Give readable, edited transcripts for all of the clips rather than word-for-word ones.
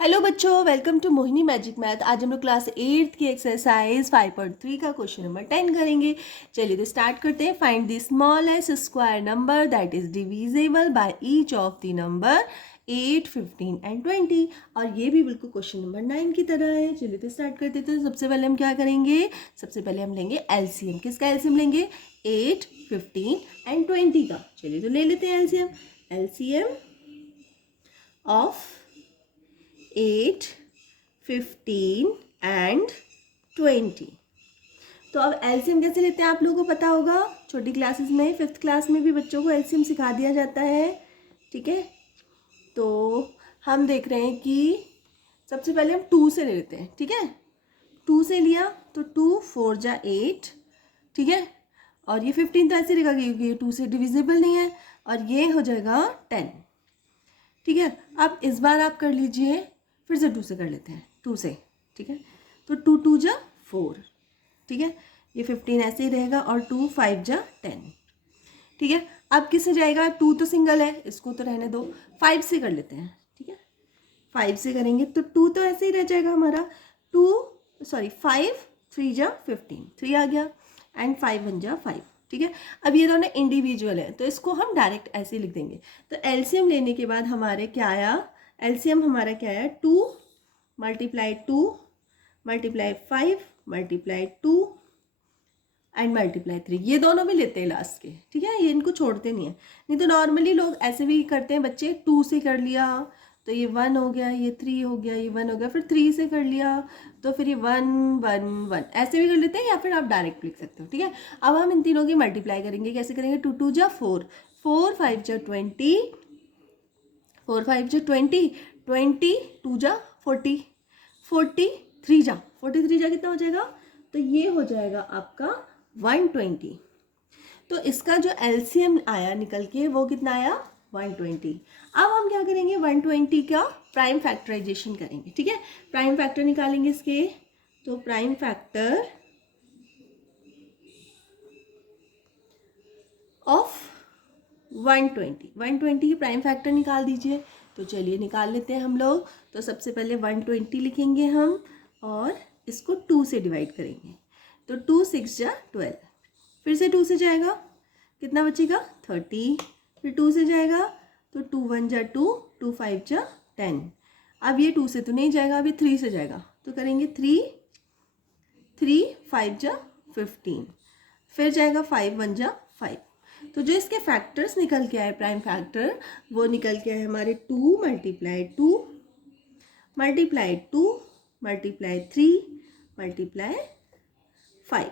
Hello बच्चों, welcome to Mohini magic math. आज हम लोग क्लास 8 की एक्सरसाइज 5.3 का क्वेश्चन नंबर 10 करेंगे। चलिए तो स्टार्ट करते हैं। Find the smallest square number that is divisible by each of the number 8, 15 and 20। और ये भी बिल्कुल क्वेश्चन नंबर 9 की तरह है। चलिए तो स्टार्ट करते हैं। तो सबसे पहले हम क्या करेंगे, सबसे पहले हम लेंगे एलसीएम। किसका एलसीएम लेंगे? 8, 15 एंड 20 का। चलिए तो ले लेते हैं एलसीएम। LCM of 8, 15 and 20। तो अब एलसीएम कैसे लेते हैं आप लोगों को पता होगा। छोटी क्लासेस में, 5th क्लास में भी बच्चों को एलसीएम सिखा दिया जाता है। ठीक है, तो हम देख रहे हैं कि सबसे पहले हम 2 से ले लेते हैं। ठीक है, 2 से लिया तो 2 4 जा 8। ठीक है, और ये 15 तो ऐसे रहेगा क्योंकि ये 2 से डिविजिबल नहीं है, और ये हो जाएगा 10। ठीक है, अब इस बार आप कर लीजिए, फिर से 2 से कर लेते हैं, 2 से। ठीक है, तो 2 2 जा 4। ठीक है, ये 15 ऐसे ही रहेगा, और 2 5 जा 10। ठीक है, अब किससे जाएगा? 2 तो सिंगल है, इसको तो रहने दो। 5 से कर लेते हैं। ठीक है, 5 से करेंगे तो 2 तो ऐसे ही रह जाएगा हमारा। 5 3 जा 15, 3 आ गया, एंड 5 1 जा 5। ठीक है, अब ये दोनों इंडिविजुअल है तो इसको हम डायरेक्ट ऐसे ही लिख देंगे। तो एलसीएम लेने के बाद हमारे क्या आया? एलसीएम हमारा क्या आया? 2 multiply 2 multiply 5 multiply 2 and multiply 3। ये दोनों भी लेते हैं लास्ट के। ठीक है, ये इनको छोड़ते नहीं है। नहीं तो नॉर्मली लोग ऐसे भी करते हैं बच्चे, 2 से कर लिया तो ये 1 हो गया, ये 3 हो गया, ये 1 हो गया, फिर 3 से कर लिया तो फिर ये 1 1 1 ऐसे भी कर लेते हैं, या फिर आप डायरेक्ट लिख सकते हो। ठीक है, अब हम इन तीनों की मल्टीप्लाई करेंगे। कैसे करेंगे? 2 2 जा 4, 4 5 जा 20, 4 5 जा 20, 20 2 जा 40, 43 जा 43 जा कितना हो जाएगा? तो ये हो जाएगा आपका 120। तो इसका जो एलसीएम आया निकल के वो कितना आया? 120। अब हम क्या करेंगे? 120 का प्राइम फैक्टराइजेशन करेंगे। ठीक है, प्राइम फैक्टर निकालेंगे इसके। तो प्राइम फैक्टर ऑफ 120 की प्राइम फैक्टर निकाल दीजिए। तो चलिए निकाल लेते हैं हम लोग। तो सबसे पहले 120 लिखेंगे हम, और इसको 2 से डिवाइड करेंगे। तो 2 6 जा 12, फिर से 2 से जाएगा, कितना बचेगा? 30। फिर 2 से जाएगा तो 2 1 जा 2, 2 5 जा 10। अब ये 2 से तो नहीं जाएगा, अब ये 3 से जाएगा, तो करेंगे 3 3 5 जा 15। फिर जाएगा 5 1 जा 5। तो जो इसके फैक्टर्स निकल के आए, प्राइम फैक्टर, वो निकल के आए हमारे 2 मल्टीप्लाई 2 मल्टीप्लाई 2 मल्टीप्लाई 3 मल्टीप्लाई 5।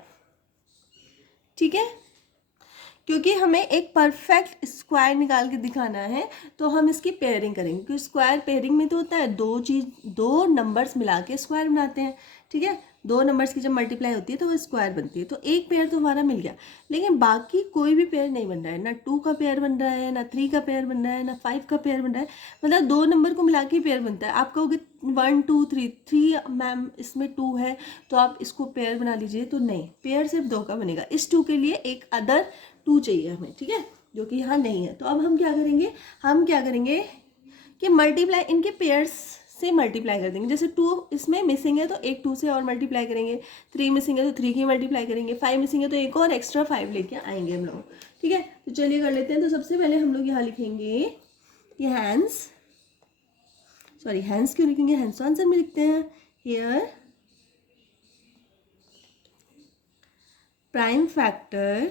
ठीक है, क्योंकि हमें एक परफेक्ट स्क्वायर निकाल के दिखाना है तो हम इसकी पेयरिंग करेंगे, क्योंकि स्क्वायर पेयरिंग में तो होता है दो नंबर्स मिला के स्क्वायर बनाते हैं। ठीक है, दो नंबर्स की जब मल्टीप्लाई होती है तो वो स्क्वायर बनती है। तो एक पेयर तो हमारा मिल गया, लेकिन बाकी कोई भी पेयर नहीं बन रहा है। ना 2 का पेयर बन रहा है, ना 3 का पेयर बन रहा है, ना 5 का पेयर बन रहा है। मतलब दो नंबर को मिला के पेयर बनता है। आप कहोगे 1 2 3 3 मैम इसमें 2 है तो आप इसको पेयर बना लीजिए, तो नहीं, पेयर सिर्फ 2 का बनेगा। इस 2 के लिए एक अदर 2 चाहिए हमें। ठीक है, जो कि यहाँ नहीं है। तो अब हम क्या करेंगे? हम क्या करेंगे कि मल्टीप्लाई इनके पेयर्स से मल्टीप्लाई कर देंगे। जैसे 2 इसमें मिसिंग है तो एक 2 से और मल्टीप्लाई करेंगे, 3 मिसिंग है तो 3 की मल्टीप्लाई करेंगे, 5 मिसिंग है तो एक और एक्स्ट्रा 5 लेके आएंगे हम लोग। ठीक है, तो चलिए कर लेते हैं। तो सबसे पहले हम लोग यहाँ लिखेंगे कि हैंस क्यों लिखेंगे? हैंस आंसर में लिखते हैं। Here prime factor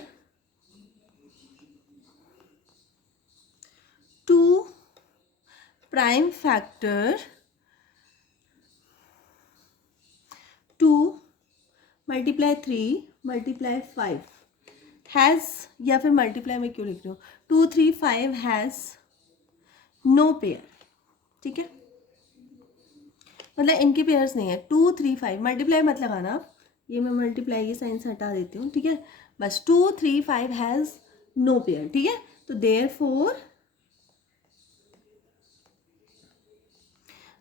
2 prime factor 2 multiply 3 multiply 5 has, या फिर मल्टीप्लाई में क्यों लिख रही हूँ, 2 3 5 हैज़ नो पेयर। ठीक है, मतलब इनके पेयर्स नहीं है। 2 3 5 मल्टीप्लाई मत लगाना आप, ये मैं मल्टीप्लाई की साइन से हटा देती हूँ। ठीक है, बस 2 3 5 हैज़ नो पेयर। ठीक है, तो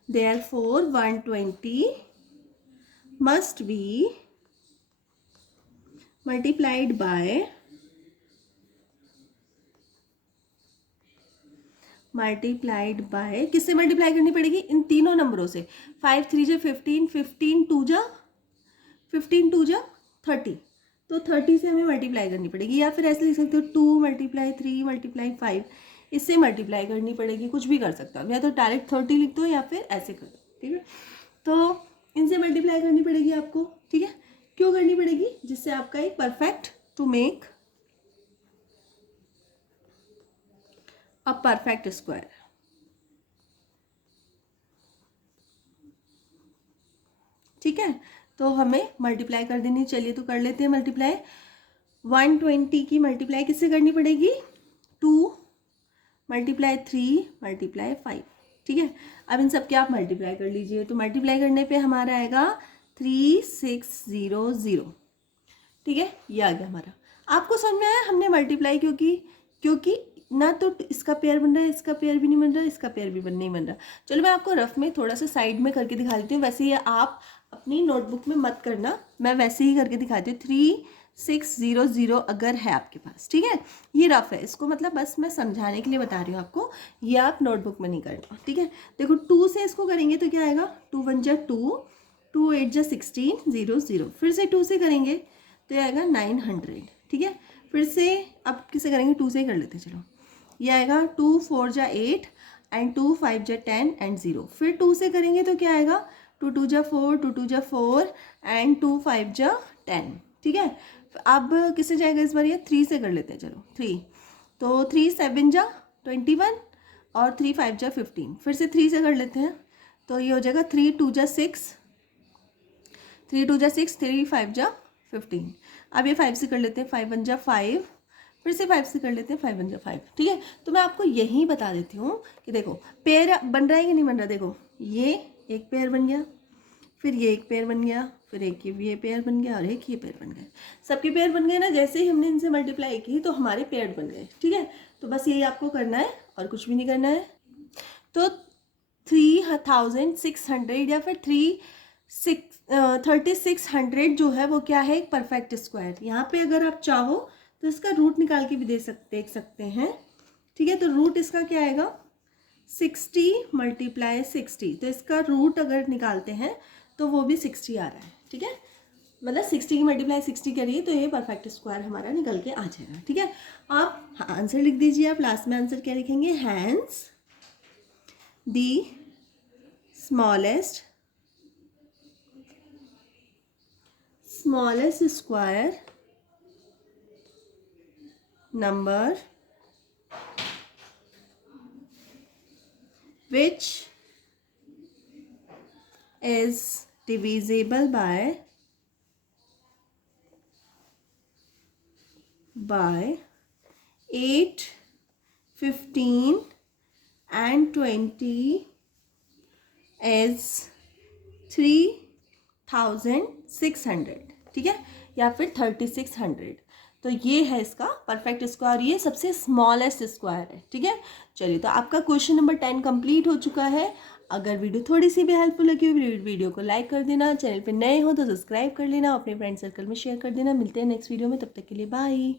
therefore 120 must be multiplied by multiplied by, किससे मल्टीप्लाई करनी पड़ेगी? इन तीनों नंबरों से। 5 3 जा 15, 15 2 जा 30, तो 30 से हमें मल्टीप्लाई करनी पड़ेगी, या फिर ऐसे लिख सकते हो 2 × 3 × 5, इससे मल्टीप्लाई करनी पड़ेगी। कुछ भी कर सकते हो, या तो डायरेक्ट 30 लिख दो या फिर ऐसे कर दो, ठीक है। तो इनसे मल्टीप्लाई करनी पड़ेगी आपको, ठीक है। क्यों करनी पड़ेगी? जिससे आपका एक perfect, to make a perfect square, ठीक है। तो हमें मल्टीप्लाई कर देनी, चलिए तो कर लेते हैं मल्टीप्लाई। 120 की मल्टीप्लाई किससे करनी पड़ेगी? 2 × 3 × 5, ठीक है। अब इन सब के आप मल्टीप्लाई कर लीजिए, तो मल्टीप्लाई करने पे हमारा आएगा 3600, ठीक है। ये आ गया हमारा। आपको समझ में आया हमने मल्टीप्लाई क्योंकि ना तो इसका पेयर बन रहा है, इसका पेयर भी नहीं बन रहा, इसका पेयर भी नहीं बन रहा। चलो मैं आपको रफ में थोड़ा सा साइड में करके दिखा देती हूँ, वैसे ही आप अपनी नोटबुक में मत करना, मैं वैसे ही करके दिखाती हूँ। 3600 अगर है आपके पास, ठीक है। ये रफ है, इसको मतलब बस मैं समझाने के लिए बता रही हूँ आपको, ये आप नोटबुक में नहीं करना, ठीक है। देखो 2 से इसको करेंगे तो क्या आएगा? 2 × 1 = 2, 2 × 8 = 16, 0 0। फिर से 2 से करेंगे तो ये आएगा 900, ठीक है। फिर से अब किसे करेंगे? 2 से ही कर लेते हैं, चलो। ये आएगा 2 × 4 = 8 एंड 2 × 5 = 10 एंड 0। फिर 2 से करेंगे तो क्या आएगा? 2 × 2 = 4, 2 × 2 = 4 एंड 2 × 5 = 10, ठीक है। अब किससे जाएगा इस बार? ये 3 से कर लेते हैं, चलो 3। तो 3 × 7 = 21 और 3 × 5 = 15। फिर से 3 से कर लेते हैं, तो ये हो जाएगा 3 × 2 = 6, 3 × 2 = 6, 3 × 5 = 15। अब ये 5 से कर लेते हैं, 5 × 1 = 5, फिर से 5 से कर लेते हैं, 5 × 1 = 5, ठीक है। तो मैं आपको यही बता देती हूँ कि देखो पेयर बन रहा है कि नहीं बन रहा। देखो ये एक पेयर बन गया, फिर ये एक पेयर बन गया, फिर एक ये पेयर बन गया और एक ये पेयर बन गया। सबके पेयर बन गए ना, जैसे ही हमने इनसे मल्टीप्लाई की तो हमारे पेयर बन गए, ठीक है। तो बस यही आपको करना है और कुछ भी नहीं करना है। तो 3600 या फिर 3600 जो है वो क्या है? एक परफेक्ट स्क्वायर। यहाँ पे अगर आप चाहो तो इसका रूट निकाल के भी देख सकते हैं, ठीक है। तो रूट इसका क्या आएगा? 60 × 60। तो इसका रूट अगर निकालते हैं तो वो भी 60 आ रहा है, ठीक है। मतलब 60 की मल्टीप्लाई 60 करिए तो ये परफेक्ट स्क्वायर हमारा निकल के आ जाएगा, ठीक है। आप आंसर लिख दीजिए। आप लास्ट में आंसर क्या लिखेंगे? Hence the smallest square number which is divisible by 8, 15 and 20 is 3600, ठीक है, या फिर 3600। तो ये है इसका परफेक्ट स्क्वायर, ये सबसे स्मॉलेस्ट स्क्वायर है, ठीक है। चलिए तो आपका क्वेश्चन नंबर 10 कंप्लीट हो चुका है। अगर वीडियो थोड़ी सी भी हेल्पफुल लगी हो वीडियो को लाइक कर देना, चैनल पे नए हो तो सब्सक्राइब कर लेना, अपने फ्रेंड सर्कल में शेयर कर देना। मिलते हैं नेक्स्ट वीडियो में, तब तक के लिए बाय।